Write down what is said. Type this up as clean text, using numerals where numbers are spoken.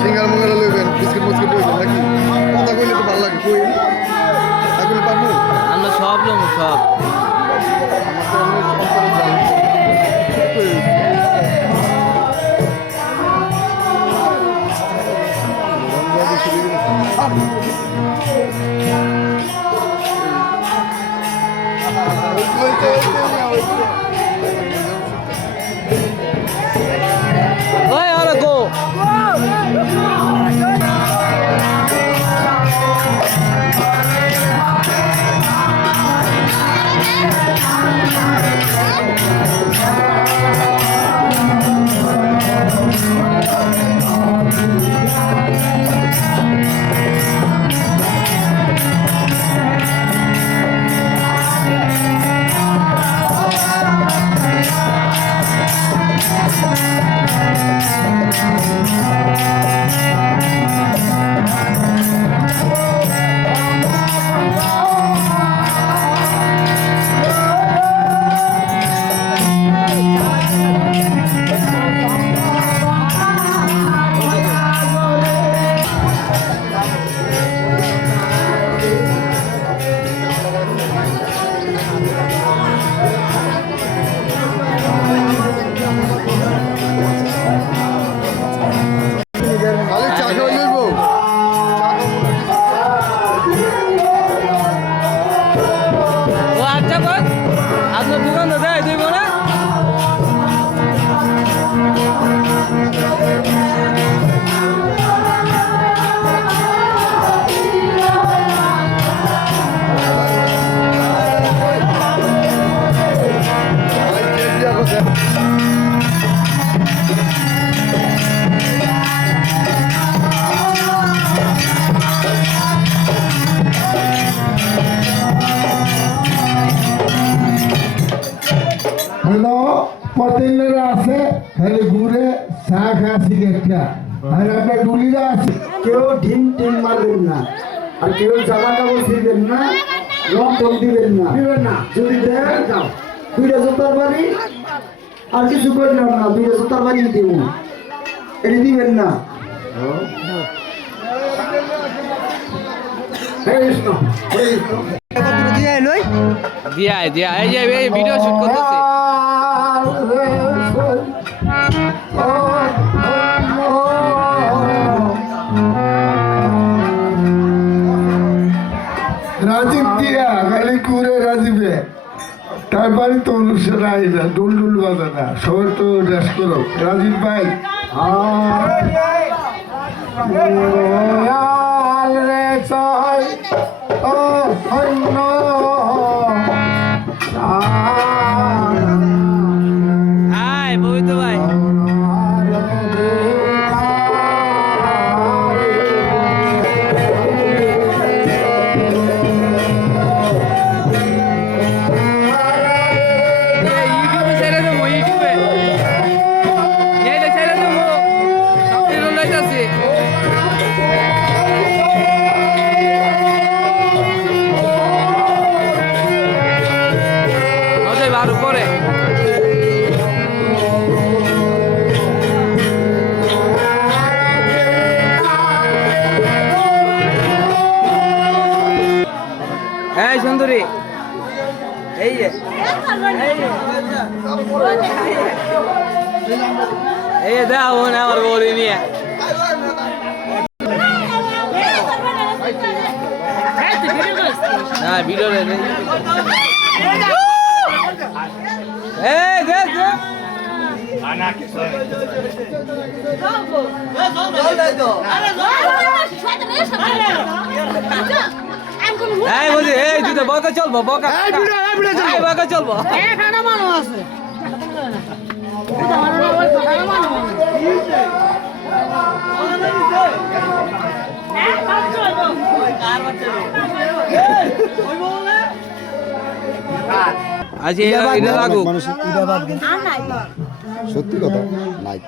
singer মুঙ্গারা লইবেন biscuit মুস্কিট লইবেন নাকি কথা কইলে তো ভালো লাগে কই তাহলে পারবো আমরা সব লোক সব ওই আরে গো আপনার দোকান দেয় দিব না হ্যালো পতেন্দ্ররা আছে খালি ঘুরে চা খা সিগারেটটা আর আপনার ডুলিরা আছে কেউ ঢিম টিম মারবেন না আর কেউ জামা কাপড় ছিঁড়বেন না রং টং দিবেন না যদি দেন দুইটা জুতার বাড়ি আর কিছু করলাম না দুইটা জুতার বাড়ি দিব এটি দিবেন না দিয়া দিয়া এই যে এই ভিডিও শুট করতেছে রাজীব দিয়া খালি কুরে রাজীবে তারপরে তো অনুষ্ঠান আইনা ডুল ডুল বাজা না সবাই তো ড্যাস করো রাজীব ভাই হাই ববিত ভাই ইউটিউবে ছেড়ে দেবো ইউটিউবে ছেড়ে দেবো সব কিছু লাইতেছে আরো পরে এই সুন্দরী এই যে এই দাও না আমার বড়ি নিয়ে না ভিডিও রে এই দেখ দেখ আনা কি এই বুঝি এই তুই বকা চলবো বকা এই বকা চলবো এখানে মানুষ আছে আজ এটা লাগু সত্যি কথা নাই